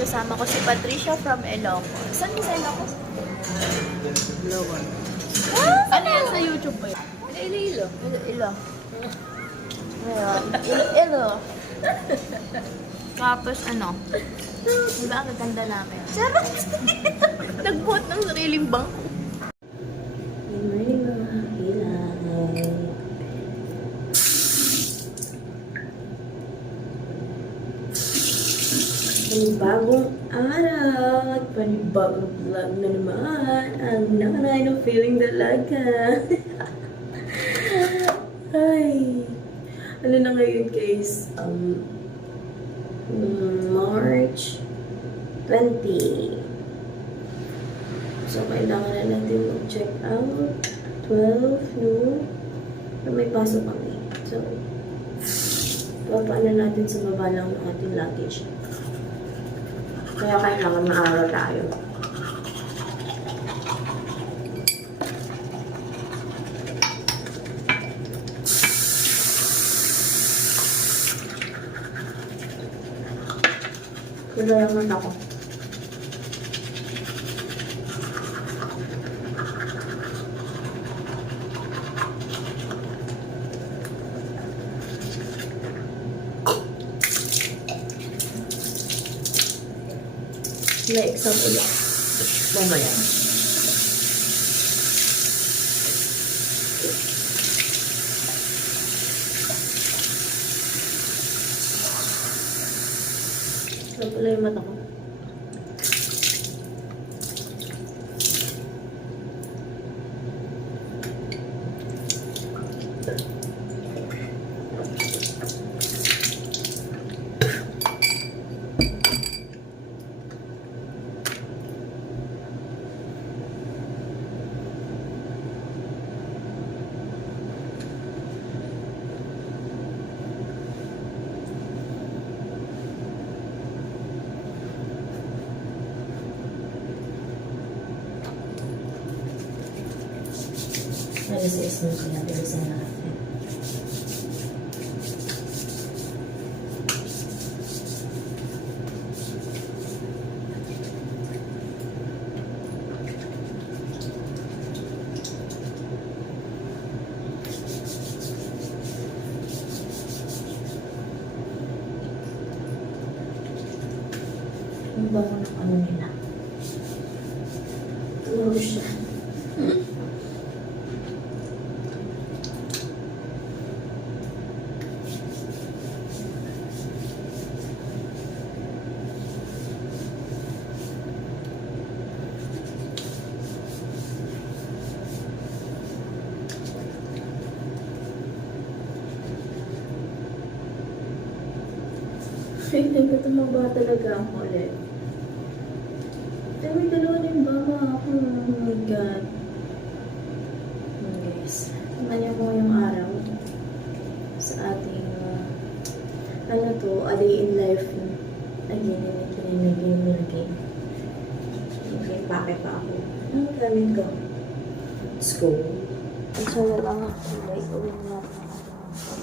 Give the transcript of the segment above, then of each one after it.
Kasama ko si Patricia from Ilocos. Saan ka sa Ilocos? Ilocos. Ano yan sa YouTube ba yun? Iloilo. Ilo. Ngayon, Ilo. Tapos ano? Diba ang gaganda namin? Charot! Nagbuhat ng sariling bangko. Good morning mga kilay. Panibagong araw at panibagong vlog na naman ang nanay ng feeling dalaga. Ay, ano na ngayon guys? March 20. So, kailangan na natin mag-check out 12 noon. May pasok kami. So, papaan na natin sa baba lang ng ating luggage. Kaya kailangan maaraw tayo. Kaya naman ako. May exam ulit. Mamaya. Saan pala yung mata ko? Alas 6 na kaya bilisan natin. Ang bango ng ano nila. Puro siya. Ay, tumaba talaga ako ulit. Ay, may dalawa na yung baba ako. Oh my God. Guys, tingnan mo yung araw sa ating, ano to, a day in life. Again, again. Okay, bakit pa ako? Ang gamit ko. Let's go. Ito na lang ang kulay. Uwin natin ang ating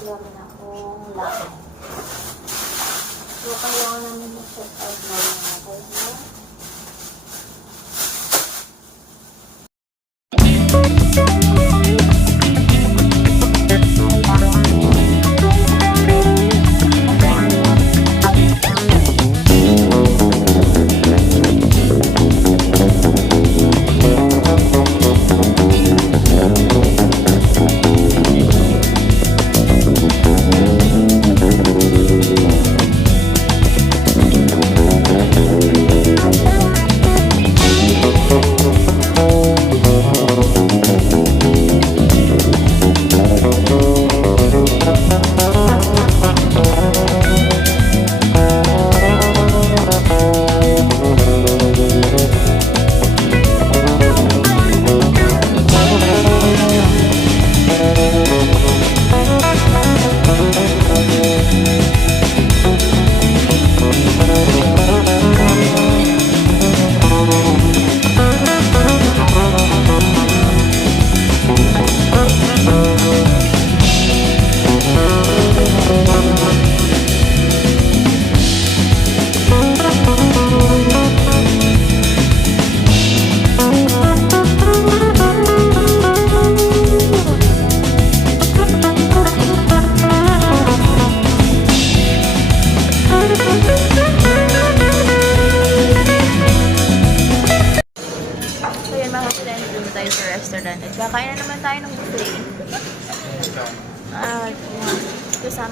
namin akong lakad. So, kailangan namin mag-check out na yung nakay na.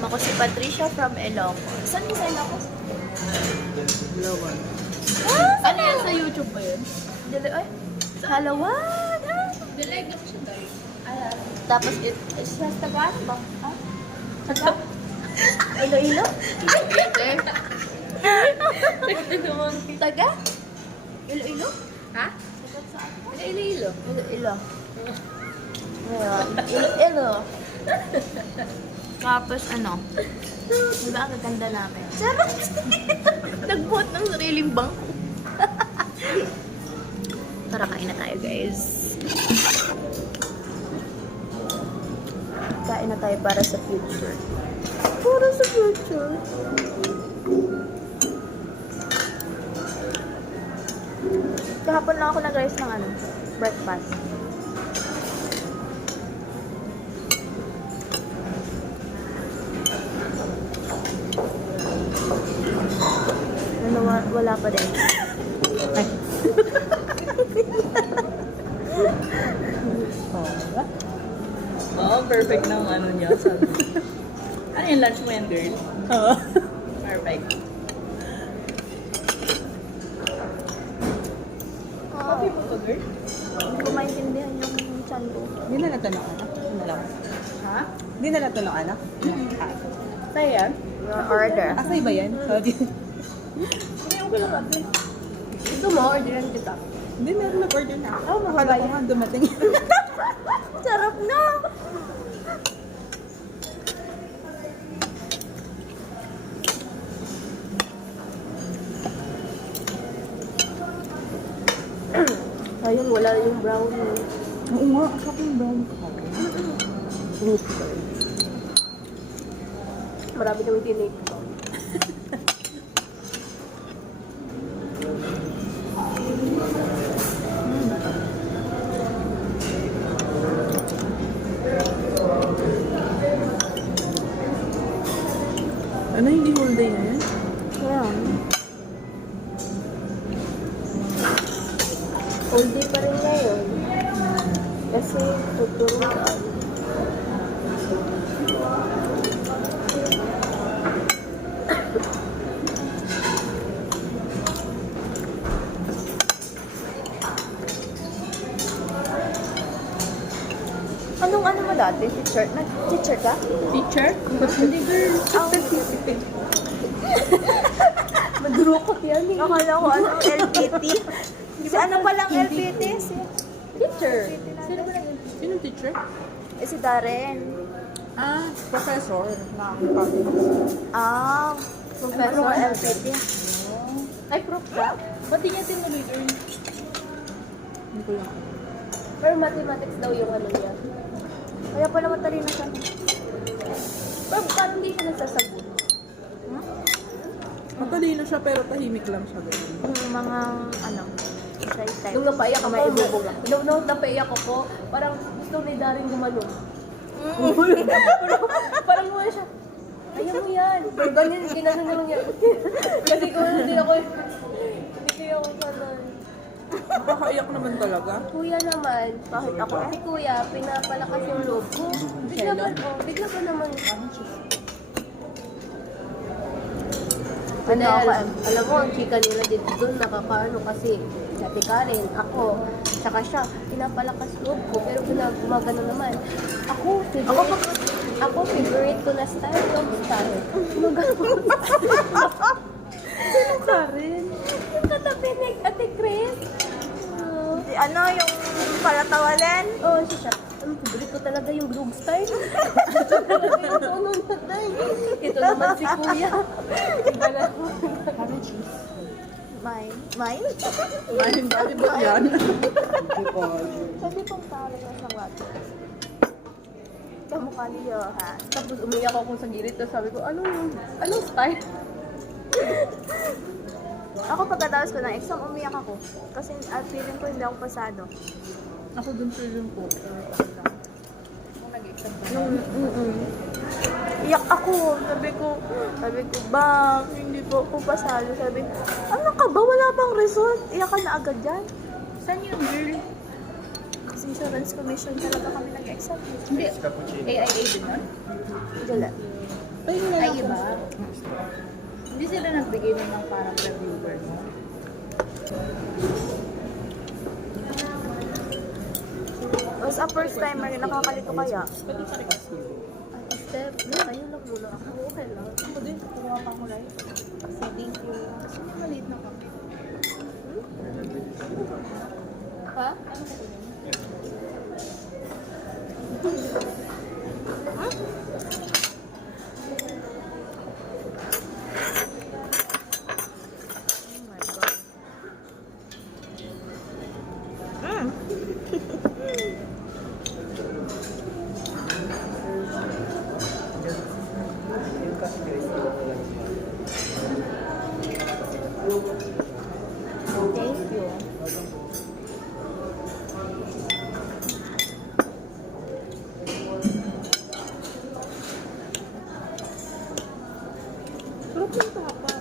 Ako si Patricia from Ilocos. Saan mo sa Ilocos? Lawan. Ano yan sa YouTube ba yun? Ay, Halawan! Dilag ako siya dahil. Tapos, is Taga ba? Ah? Taga? Iloilo? Taga? Iloilo? Ha? Iloilo. Iloilo. Ngayon, Iloilo. Tapos ano? Diba ang gaganda namin? Charot! Nagbuhat ng sariling bangko. Tara, kain na tayo, guys. Kain na tayo para sa future. Para sa future. Kahapon lang ako nag-rice ng ano, breakfast. Ano, wala pa din. Ay. Oo, perfect ng ano niya. Sabi. Ano yung lunch mo yan, girl? Oo. Perfect. Happy mo ba, girl? Hindi ko maintindihan yung chan ko. Hindi na natanong anak? Ano lang? Ha? Hindi na natanong anak? Ah, Sa'yo yan? Your order. asay ba yan? Sabi. Hindi, okay lang ate. Gusto mo, orderan kita. Hindi na nag-order na ako. Oh, Akala ko nga dumating. Sarap na! Ayun, wala yung brownie. Oo nga, asap yung brown ka. Marami kami tinig. Ano, hindi whole day na yan? Ayan. All day pa rin ngayon. Kasi tuturuan. Anong ano mo dati? Teacher? Nag-teacher ka? Teacher? Hindi, girl. Madurukot yan eh. Akala ko anong LPT. Si ano palang LPT? Si Teacher. Sino ba nag- Sino teacher? si Darren. Ah, professor na public. Ah, Professor ano LPT. Ay, prof ka? Ba't di niya tinuloy, girl? Hindi ko lang. Pero mathematics daw yung ano niya. Kaya pala matalino siya. Pero parang hindi siya nagsasagot. Matalino siya pero tahimik lang siya. Ganun. Yung mga ano, shy type. Nung napaiyak ako, May ibubog lang. nung napaiyak ako, parang gusto ni Daring gumanon. Parang mo siya, ayaw mo yan. Pero ganyan, ginanon na lang yan. Kasi kung hindi ako sanon. Nakakaiyak naman talaga. Kuya naman, kahit ako si kuya, pinapalakas yung loob ko. Bigla pa naman. Ano ako, Alam mo, ang chika nila dito doon, nakakaano kasi Ate Karen, ako, tsaka siya, pinapalakas loob ko, pero gumagano naman. Ako, favorite ko na style, dog style. Gumagano. Sino ka rin? Yung katabi ni Ate Chris. Ano, yung palatawanan? Oh, siya. Ang favorite ko talaga yung dog style. Ito naman si kuya. Mine. Mine? Mahin bali ba yan? Sabi pong talo na sa wato. Kamukha ni Johan. Tapos umiyak ako sa gilid, tapos sabi ko, anong style? Ako pagkatapos ko ng exam, umiyak ako. Kasi feeling ko hindi ako pasado. Ako dun feeling ko. Kung nag-exam ka. Iyak ako. Sabi ko, bang, hindi po ako pasado. Sabi, ano ka ba? Wala bang result? Iyak ka na agad yan. Saan yung girl? Kasi insurance commission talaga kami nag-exam. Hindi. AIA din nun? Dala. Pahingi na Ay, lang iba. po. Hindi sila nagbigay na ng parang reviewer mo. As a first timer, nakakalito kaya? Pwede ka request mo. Ay, Steph, kayo lang muna ako. Okay lang. Ako din, kukuha pa ko rice. Kasi thank you. Kasi may maliit na kape. Ha? Oh my God. Thank you. Sarap yung tapa.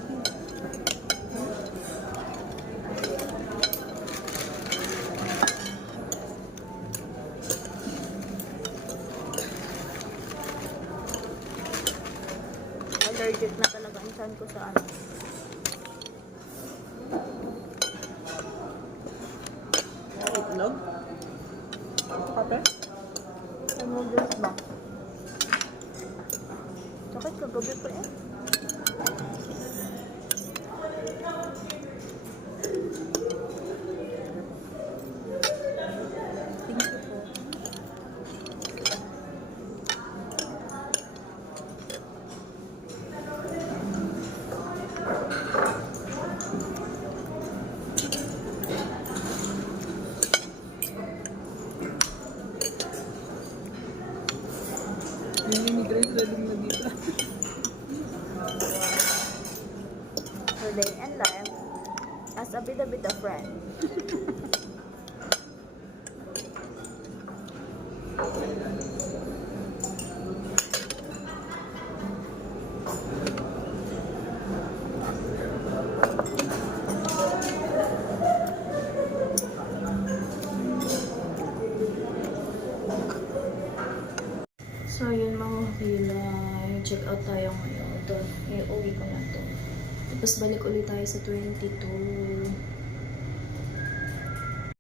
Allergic na talaga ang tiyan ko sa ano. Itlog. Kape. Sa noodles ba? Sakit kagabi pa eh. Thank you po. Yung mini Grace lalong na dito. Today and life as a bit of friend. So, yun mga kilay. Check out tayo ngayon. Ito, i-uwi ko na to. Tapos balik ulit tayo sa 22.